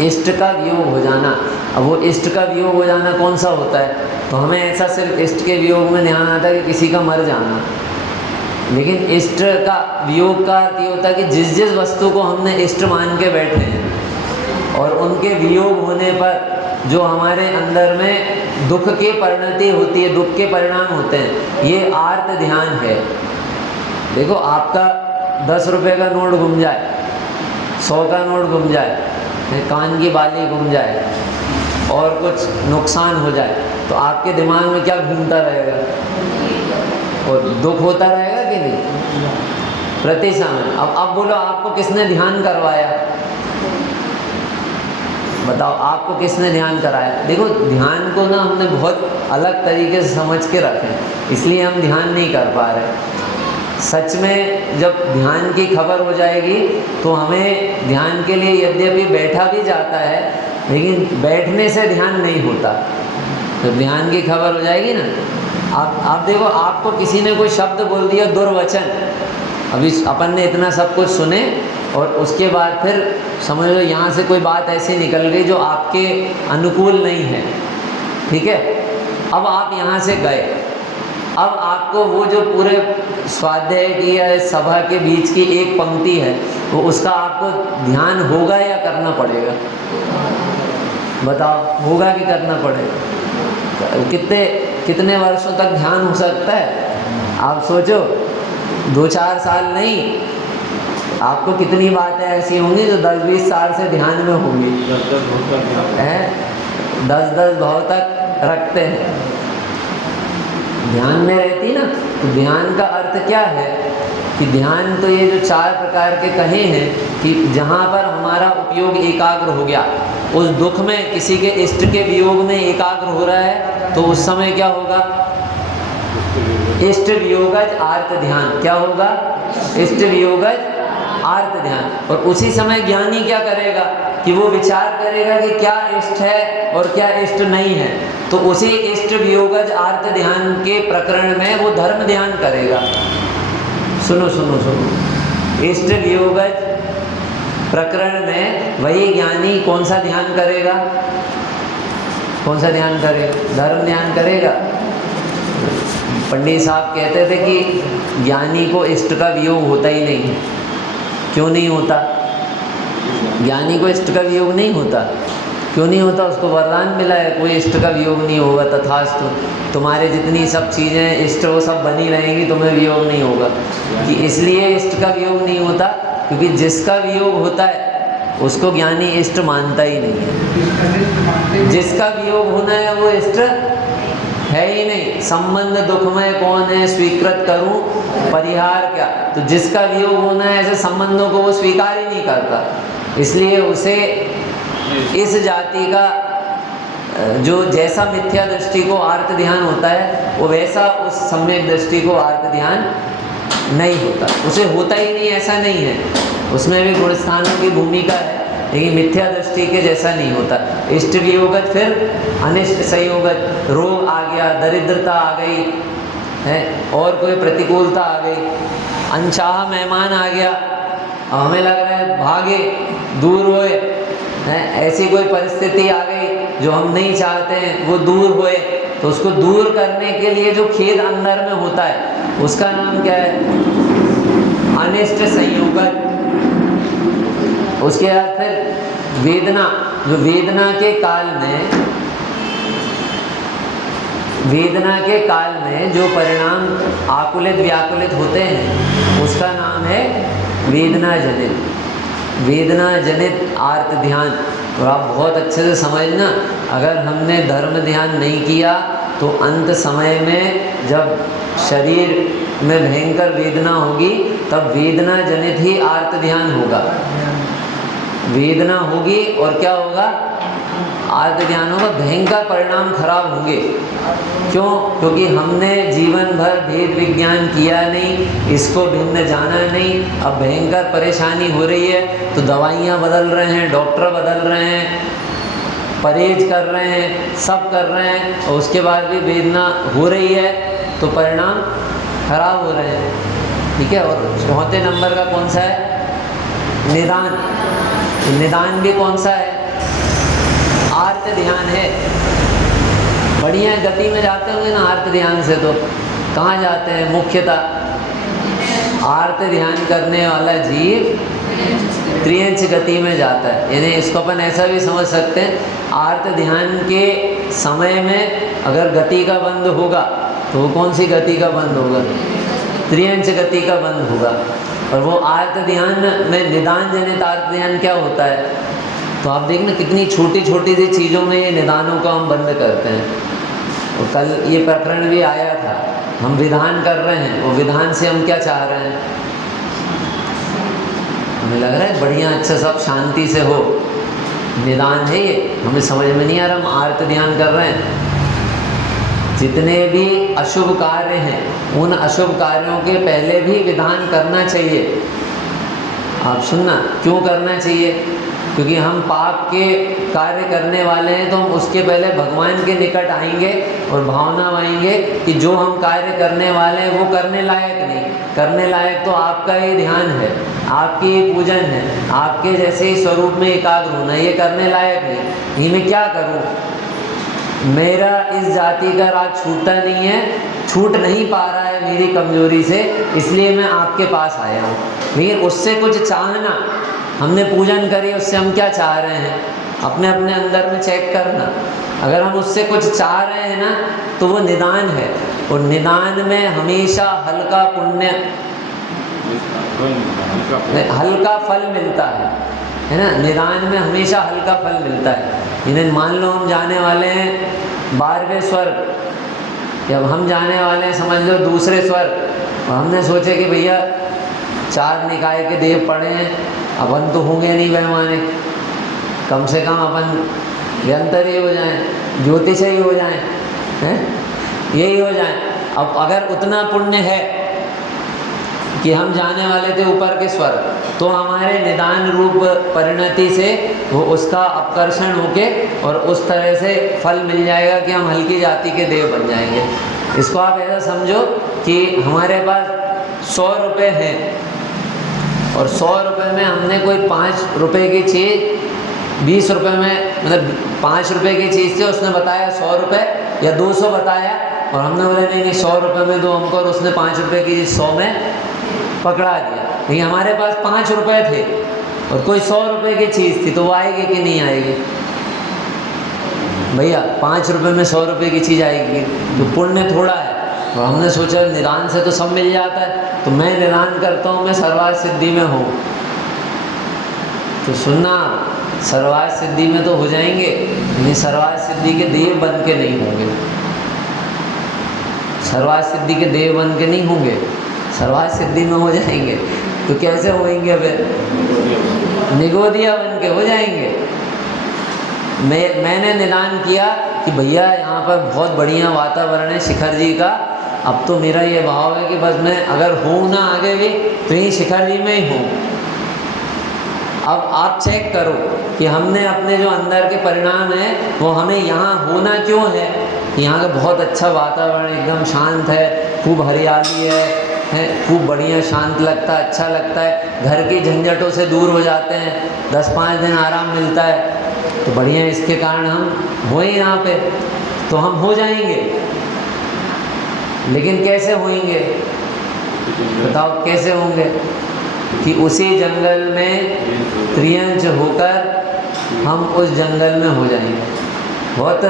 इष्ट का वियोग हो जाना। अब वो इष्ट का वियोग हो जाना कौन सा होता है? तो हमें ऐसा सिर्फ इष्ट के वियोग में ध्यान आता है कि किसी का मर जाना, लेकिन इष्ट का वियोग का अर्थ ये होता है कि जिस जिस वस्तु को हमने इष्ट मान के बैठे हैं और उनके वियोग होने पर जो हमारे अंदर में दुख की परिणति होती है, दुख के परिणाम होते हैं, ये आर्त ध्यान है। देखो, आपका 10 रुपये का नोट गुम जाए, 100 का नोट गुम जाए, कान की बाली गुम जाए और कुछ नुकसान हो जाए, तो आपके दिमाग में क्या घूमता रहेगा? और दुख होता रहेगा कि नहीं? प्रति समय। अब बोलो, आपको किसने ध्यान करवाया? बताओ, आपको किसने ध्यान कराया? देखो, ध्यान को ना हमने बहुत अलग तरीके से समझ के रखे, इसलिए हम ध्यान नहीं कर पा रहे। सच में जब ध्यान की खबर हो जाएगी तो हमें ध्यान के लिए यद्यपि बैठा भी जाता है, लेकिन बैठने से ध्यान नहीं होता। तो ध्यान की खबर हो जाएगी ना। आप देखो, आपको किसी ने कोई शब्द बोल दिया दुर्वचन, अभी अपन ने इतना सब कुछ सुने और उसके बाद फिर समझ लो यहाँ से कोई बात ऐसी निकल गई जो आपके अनुकूल नहीं है, ठीक है। अब आप यहाँ से गए, अब आपको वो जो पूरे स्वाध्याय की या सभा के बीच की एक पंक्ति है, वो उसका आपको ध्यान होगा या करना पड़ेगा? बताओ, होगा कि करना पड़ेगा? कितने वर्षों तक ध्यान हो सकता है? आप सोचो, 2-4 साल नहीं, आपको कितनी बातें ऐसी होंगी जो 10-20 साल से ध्यान में होंगी। 10-10 भाव तक रखते हैं, ध्यान में रहती ना। तो ध्यान का अर्थ क्या है कि ध्यान तो ये जो 4 प्रकार के कहे हैं कि जहाँ पर हमारा उपयोग एकाग्र हो गया, उस दुख में किसी के इष्ट के वियोग में एकाग्र हो रहा है, तो उस समय क्या होगा? इष्ट वियोगज आर्त ध्यान। क्या होगा? इष्ट वियोगज आर्त ध्यान। और उसी समय ज्ञानी क्या करेगा कि वो विचार करेगा कि क्या इष्ट है और क्या इष्ट नहीं है। तो उसी इष्ट वियोगज आर्त ध्यान के प्रकरण में वो धर्म ध्यान करेगा। सुनो सुनो सुनो, इष्ट वियोगज प्रकरण में वही ज्ञानी कौन सा ध्यान करेगा? कौन सा ध्यान करेगा? धर्म ध्यान करेगा। पंडित साहब कहते थे कि ज्ञानी को इष्ट का वियोग होता ही नहीं। क्यों नहीं होता? ज्ञानी को इष्ट का वियोग नहीं होता। क्यों नहीं होता? उसको वरदान मिला है, कोई इष्ट का वियोग नहीं होगा, तथास्तु। तुम्हारे जितनी सब चीज़ें इष्ट वो सब बनी रहेंगी, तुम्हें वियोग नहीं होगा। कि इसलिए इष्ट का वियोग नहीं होता क्योंकि जिसका वियोग होता है उसको ज्ञानी इष्ट मानता ही नहीं है। जिसका वियोग होना है वो इष्ट है ही नहीं। संबंध दुखमय कौन है, स्वीकृत करूं परिहार क्या? तो जिसका वियोग होना है, ऐसे संबंधों को वो स्वीकार ही नहीं करता। इसलिए उसे इस जाति का जो जैसा मिथ्या दृष्टि को आर्त ध्यान होता है, वो वैसा उस सम्यक दृष्टि को आर्त ध्यान नहीं होता। उसे होता ही नहीं, ऐसा नहीं है। उसमें भी गुण स्थानों की भूमिका है, लेकिन मिथ्या दृष्टि के जैसा नहीं होता। इष्ट वियोगत, फिर अनिष्ट संयोगत। रोग आ गया, दरिद्रता आ गई है, और कोई प्रतिकूलता आ गई, अनचाहा मेहमान आ गया, हमें लग रहा है भागे, दूर होए हैं, ऐसी कोई परिस्थिति आ गई जो हम नहीं चाहते हैं, वो दूर होए। तो उसको दूर करने के लिए जो खेद अंदर में होता है, उसका नाम क्या है? अनिष्ट संयोगत। उसके बाद फिर वेदना, जो वेदना के काल में जो परिणाम आकुलित व्याकुलित होते हैं, उसका नाम है वेदना जनित आर्त ध्यान। और आप बहुत अच्छे से समझना, अगर हमने धर्म ध्यान नहीं किया तो अंत समय में जब शरीर में भयंकर वेदना होगी, तब वेदना जनित ही आर्त ध्यान होगा। वेदना होगी और क्या होगा? आर्त ध्यान होगा। भयंकर परिणाम खराब होंगे। क्यों? क्योंकि हमने जीवन भर भेद विज्ञान किया नहीं, इसको भिन्न जाना नहीं। अब भयंकर परेशानी हो रही है तो दवाइयाँ बदल रहे हैं, डॉक्टर बदल रहे हैं, परहेज कर रहे हैं, सब कर रहे हैं, और उसके बाद भी वेदना हो रही है तो परिणाम खराब हो रहे हैं, ठीक है। और चौथे नंबर का कौन सा है? निदान। निदान भी कौन सा है? आर्त ध्यान है। बढ़िया गति में जाते होंगे ना आर्त ध्यान से, तो कहाँ जाते हैं? मुख्यतः आर्त ध्यान करने वाला जीव त्रियंच गति में जाता है। यानी इसको अपन ऐसा भी समझ सकते हैं, आर्त ध्यान के समय में अगर गति का बंद होगा तो वो कौन सी गति का बंद होगा? त्रियंच गति का बंद होगा। और वो आर्त ध्यान में निदान जनित आर्त ध्यान क्या होता है? तो आप देखना कितनी छोटी छोटी सी चीज़ों में ये निदानों को हम बंद करते हैं। और कल ये प्रकरण भी आया था हम विधान कर रहे हैं, वो विधान से हम क्या चाह रहे हैं? हमें लग रहा है बढ़िया अच्छा सब शांति से हो, निदान है ये, हमें समझ में नहीं आ रहा, हम आर्त ध्यान कर रहे हैं। जितने भी अशुभ कार्य हैं, उन अशुभ कार्यों के पहले भी विधान करना चाहिए। आप सुनना, क्यों करना चाहिए? क्योंकि हम पाप के कार्य करने वाले हैं, तो हम उसके पहले भगवान के निकट आएंगे और भावना आएंगे कि जो हम कार्य करने वाले हैं वो करने लायक नहीं। करने लायक तो आपका ही ध्यान है, आपकी ही पूजन है, आपके जैसे ही स्वरूप में एकाग्र होना, ये करने लायक नहीं। ये मैं क्या करूं? मेरा इस जाति का राग छूटता नहीं है, छूट नहीं पा रहा है मेरी कमजोरी से, इसलिए मैं आपके पास आया हूँ। लेकिन उससे कुछ चाहना, हमने पूजन करी, उससे हम क्या चाह रहे हैं? अपने अपने अंदर में चेक करना। अगर हम उससे कुछ चाह रहे हैं ना, तो वो निदान है, और निदान में हमेशा हल्का पुण्य, हल्का फल मिलता है ना। निदान में हमेशा हल्का फल मिलता है। इन्हें मान लो हम जाने वाले हैं 12वें स्वर्ग, जब हम जाने वाले हैं समझ लो दूसरे स्वर्ग, और हमने सोचे कि भैया 4 निकाय के देव पड़े हैं, अपन तो होंगे नहीं बेईमाने, कम से कम अपन व्यंतर ही हो जाएं, ज्योतिष ही हो जाएं, हैं, यही हो जाएं। अब अगर उतना पुण्य है कि हम जाने वाले थे ऊपर के स्वर्ग, तो हमारे निदान रूप परिणति से वो उसका अपकर्षण होके और उस तरह से फल मिल जाएगा कि हम हल्की जाति के देव बन जाएंगे। इसको आप ऐसा समझो कि हमारे पास 100 रुपये हैं, और 100 रुपये में हमने कोई 5 रुपये की चीज़ 20 रुपये में, मतलब 5 रुपये की चीज़ थी, उसने बताया 100 रुपये या 200 बताया, और हमने बोला नहीं 100 रुपये में दो हमको, और उसने 5 रुपये की चीज़ 100 में पकड़ा दिया। लेकिन हमारे पास 5 रुपये थे और कोई 100 रुपये की चीज़ थी, तो वो आएगी कि नहीं आएगी? भैया 5 रुपये में 100 रुपये की चीज़ आएगी, तो पुण्य थोड़ा है। और हमने सोचा निदान से तो सब मिल जाता है, तो मैं निदान करता हूँ, मैं सर्वार्थ सिद्धि में हूँ। तो सुनना, सर्वार्थ सिद्धि में तो हो जाएंगे, लेकिन सर्वार्थ सिद्धि के देव बन के नहीं होंगे। सर्वार्थ सिद्धि के देव बन के नहीं होंगे, सर्वार्थ सिद्धि में हो जाएंगे। तो कैसे होएंगे? फिर निगोदिया बन के हो जाएंगे। मैंने निदान किया कि भैया यहाँ पर बहुत बढ़िया वातावरण है शिखर जी का, अब तो मेरा ये भाव है कि बस मैं अगर हूँ ना आगे भी, तो यही शिखर जी में ही हूँ। अब आप चेक करो कि हमने अपने जो अंदर के परिणाम हैं वो हमें यहाँ होना क्यों है। यहाँ का बहुत अच्छा वातावरण, एकदम शांत है, खूब हरियाली है, खूब बढ़िया शांत लगता है, अच्छा लगता है, घर की झंझटों से दूर हो जाते हैं, 10-5 दिन आराम मिलता है, तो बढ़िया इसके कारण हम हो ही यहाँ पे, तो हम हो जाएंगे। लेकिन कैसे होंगे? बताओ कैसे होंगे? कि उसी जंगल में त्रियंच होकर हम उस जंगल में हो जाएंगे। बहुत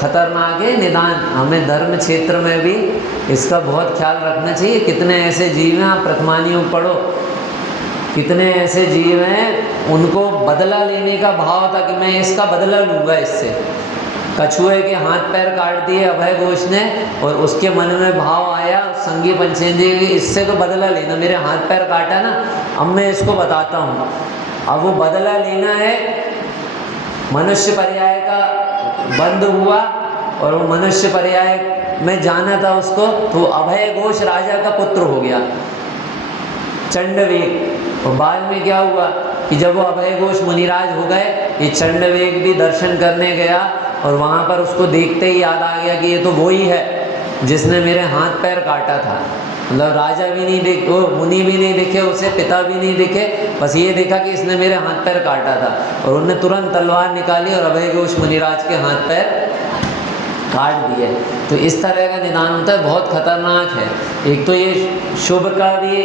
खतरनाक है निदान। हमें धर्म क्षेत्र में भी इसका बहुत ख्याल रखना चाहिए। कितने ऐसे जीव हैं, आप प्रथमानियों पढ़ो, कितने ऐसे जीव हैं उनको बदला लेने का भाव था कि मैं इसका बदला लूँगा इससे। कछुए के हाथ पैर काट दिए अभय घोष ने, और उसके मन में भाव आया संगी पंचेंद्रिय की, इससे तो बदला लेना, मेरे हाथ पैर काटा ना, अब मैं इसको बताता हूँ। अब वो बदला लेना है, मनुष्य पर्याय का बंद हुआ, और वो मनुष्य पर्याय में जाना था उसको, तो अभय घोष राजा का पुत्र हो गया, चंडवेग। और बाद में क्या हुआ कि जब वो अभय घोष मुनिराज हो गए, ये चंडवेग भी दर्शन करने गया, और वहाँ पर उसको देखते ही याद आ गया कि ये तो वही है जिसने मेरे हाथ पैर काटा था। मतलब राजा भी नहीं दिखे, वो मुनि भी नहीं दिखे उसे, पिता भी नहीं दिखे, बस ये देखा कि इसने मेरे हाथ पैर काटा था, और उन्होंने तुरंत तलवार निकाली और अभय घोष मुनिराज के हाथ पैर काट दिए। तो इस तरह का निदान होता है, बहुत खतरनाक है। एक तो ये शुभ का भी,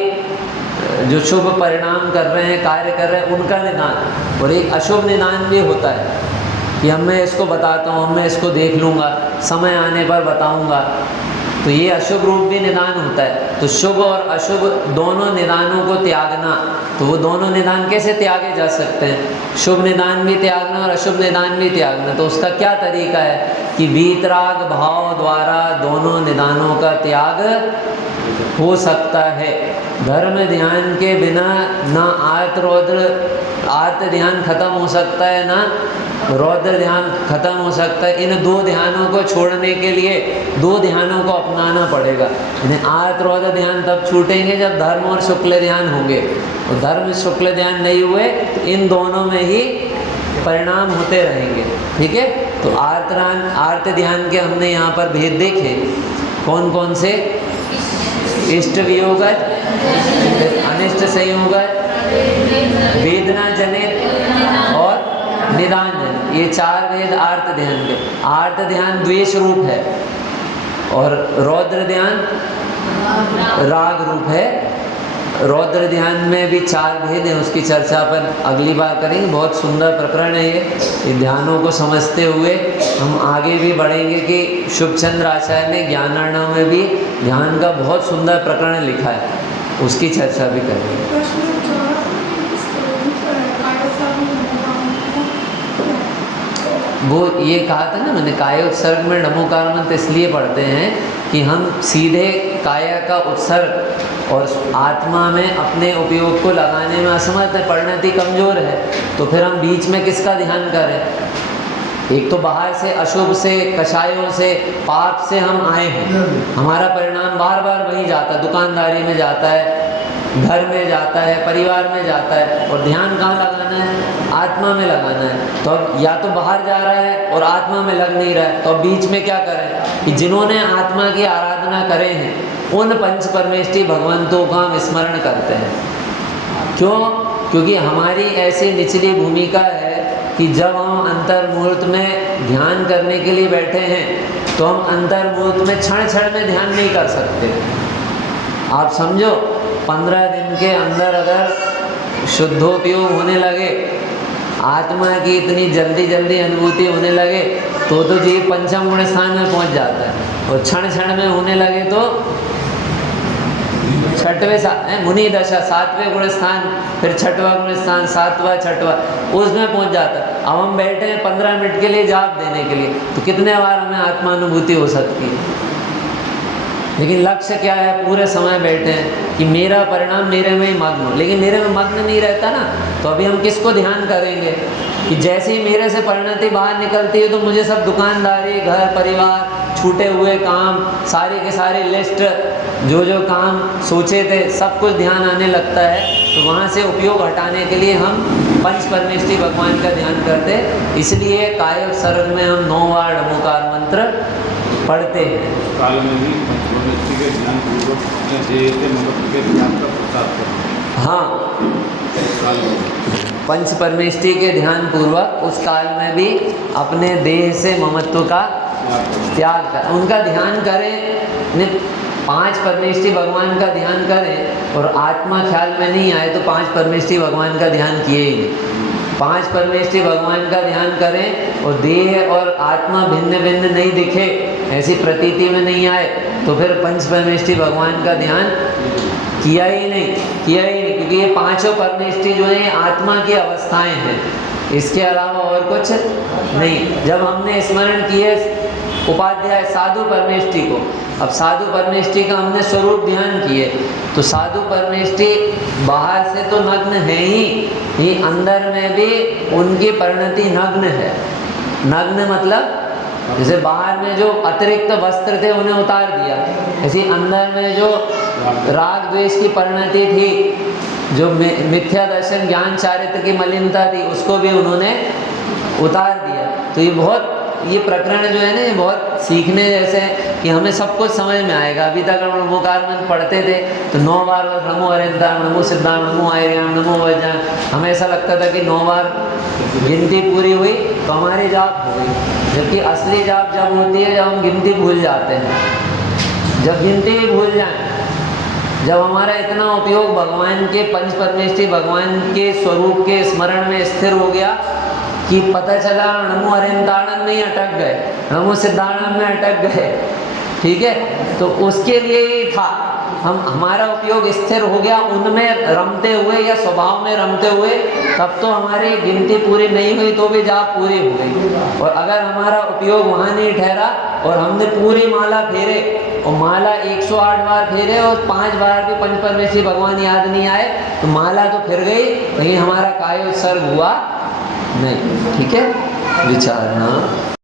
जो शुभ परिणाम कर रहे हैं, कार्य कर रहे हैं, उनका निदान, और एक अशुभ निदान भी होता है कि हम मैं इसको बताता हूँ, मैं इसको देख लूँगा, समय आने पर बताऊँगा, तो ये अशुभ रूप भी निदान होता है। तो शुभ और अशुभ दोनों निदानों को त्यागना, तो वो दोनों निदान कैसे त्यागे जा सकते हैं? शुभ निदान भी त्यागना और अशुभ निदान भी त्यागना, तो उसका क्या तरीका है कि वीतराग भाव द्वारा दोनों निदानों का त्याग हो सकता है। धर्म ध्यान के बिना ना आर्त ध्यान खत्म हो सकता है, ना रौद्र ध्यान खत्म हो सकता है। इन दो ध्यानों को छोड़ने के लिए दो ध्यानों को अपनाना पड़ेगा। इन्हें आर्त रौद्र ध्यान तब छूटेंगे जब धर्म और शुक्ल ध्यान होंगे, और धर्म शुक्ल ध्यान नहीं हुए तो इन दोनों में ही परिणाम होते रहेंगे। ठीक है, तो आर्त ध्यान के हमने यहाँ पर भेद देखे। कौन कौन से? इष्ट वियोगत, अनिष्ट संयोगत, वेदना जनित और निदान जनित, ये चार भेद आर्त ध्यान के। आर्त ध्यान द्वेष रूप है और रौद्र ध्यान राग रूप है। रौद्र ध्यान में भी चार भेद हैं, उसकी चर्चा अपन अगली बार करेंगे। बहुत सुंदर प्रकरण है ये ध्यानों को समझते हुए हम आगे भी बढ़ेंगे कि शुभचंद्र आचार्य ने ज्ञानार्णव में भी ध्यान का बहुत सुंदर प्रकरण लिखा है, उसकी चर्चा भी करेंगे। वो ये कहा था ना मैंने, काय उत्सर्ग में नमोकार मंत्र इसलिए पढ़ते हैं कि हम सीधे काया का उत्सर्ग और आत्मा में अपने उपयोग को लगाने में असमर्थ है, परिणति कमज़ोर है, तो फिर हम बीच में किसका ध्यान करें? एक तो बाहर से अशुभ से, कषायों से, पाप से हम आए हैं, हमारा परिणाम बार बार वही जाता है, दुकानदारी में जाता है, घर में जाता है, परिवार में जाता है, और ध्यान कहाँ लगाना है? आत्मा में लगाना है। तो अब या तो बाहर जा रहा है और आत्मा में लग नहीं रहा है, तो अब बीच में क्या करें कि जिन्होंने आत्मा की आराधना करे हैं उन पंच परमेष्ठी भगवंतों का हम स्मरण करते हैं। क्यों? क्योंकि हमारी ऐसी निचली भूमिका है कि जब हम अंतर्मुहूर्त में ध्यान करने के लिए बैठे हैं तो हम अंतर्मुहूर्त में क्षण क्षण में ध्यान नहीं कर सकते। आप समझो 15 दिन के अंदर अगर शुद्धोपयोग होने लगे, आत्मा की इतनी जल्दी जल्दी अनुभूति होने लगे तो जीव पंचम गुण स्थान में पहुंच जाता है, और क्षण क्षण में होने लगे तो छठवें मुनि दशा, 7वें गुण स्थान, फिर 6वां गुण स्थान, 7वां 6वां, उसमें पहुंच जाता है। अब हम बैठे हैं 15 मिनट के लिए जाप देने के लिए, तो कितने बार हमें आत्मानुभूति हो सकती है? लेकिन लक्ष्य क्या है? पूरे समय बैठे हैं कि मेरा परिणाम मेरे में ही मग्न हो, लेकिन मेरे में मग्न नहीं रहता ना, तो अभी हम किसको ध्यान करेंगे? कि जैसे ही मेरे से परिणति बाहर निकलती है तो मुझे सब दुकानदारी, घर परिवार, छूटे हुए काम, सारे के सारे लिस्ट, जो जो काम सोचे थे सब कुछ ध्यान आने लगता है। तो वहाँ से उपयोग हटाने के लिए हम पंच परमेष्ठी भगवान का ध्यान करते, इसलिए काय उत्सर्ग में हम 9 बार नमोकार मंत्र पढ़ते हैं। काल में भी पंचपरमेष्ठी के ध्यान पूर्वक अपने देह के महत्व के ज्ञान का प्रसाद करते हैं। हाँ, पंच परमेष्ठी के ध्यान पूर्वक उस काल में भी अपने देह से ममत्व का त्याग कर, उनका ध्यान करें। 5 परमेष्ठी भगवान का ध्यान करें और आत्मा ख्याल में नहीं आए तो 5 परमेष्ठी भगवान का ध्यान किए ही नहीं। 5 परमेष्ठी भगवान का ध्यान करें और देह और आत्मा भिन्न भिन्न नहीं दिखे, ऐसी प्रतीति में नहीं आए, तो फिर पंच परमेष्ठी भगवान का ध्यान किया ही नहीं, क्योंकि ये 5 परमेष्ठी जो है आत्मा की अवस्थाएं हैं, इसके अलावा और कुछ नहीं। जब हमने स्मरण किए उपाध्याय साधु परमेष्ठी को, अब साधु परमेष्ठी का हमने स्वरूप ध्यान किए, तो साधु परमेष्ठी बाहर से तो नग्न है ही अंदर में भी उनकी परिणति नग्न है। नग्न मतलब जैसे बाहर में जो अतिरिक्त वस्त्र थे उन्हें उतार दिया, ऐसे अंदर में जो राग द्वेष की परिणति थी, जो मिथ्या दर्शन ज्ञान चारित्र की मलिनता थी, उसको भी उन्होंने उतार दिया। तो ये प्रकरण जो है ना, ये बहुत सीखने जैसे है कि हमें सब कुछ समझ में आएगा। अभी तक हम नमोकार मंत्र पढ़ते थे तो 9 बार नमो अरिंदाम, नमो सिद्धाम, नमो आयर्याम, नमो वज्राम, हमें ऐसा लगता था कि 9 बार गिनती पूरी हुई तो हमारी जाप हो गई, जबकि असली जाप जब होती है जब हम गिनती भूल जाते हैं। जब गिनती भी भूल जाए, जब हमारा इतना उपयोग भगवान के पंच परमेष्ठी भगवान के स्वरूप के स्मरण में स्थिर हो गया कि पता चला नमो अरिंदाणन में ही अटक गए, नमो सिद्धाणन में अटक गए, ठीक है, तो उसके लिए ही था हमारा उपयोग स्थिर हो गया उनमें रमते हुए या स्वभाव में रमते हुए, तब तो हमारी गिनती पूरी नहीं हुई तो भी जाप पूरी हो गई। और अगर हमारा उपयोग वहाँ नहीं ठहरा और हमने पूरी माला फेरे और माला 108 बार फेरे और 5 बार भी पंचपरमेश्वरी भगवान याद नहीं आए तो माला तो फिर गई, कहीं हमारा कायोत्सर्ग हुआ नहीं। ठीक है, विचार। हाँ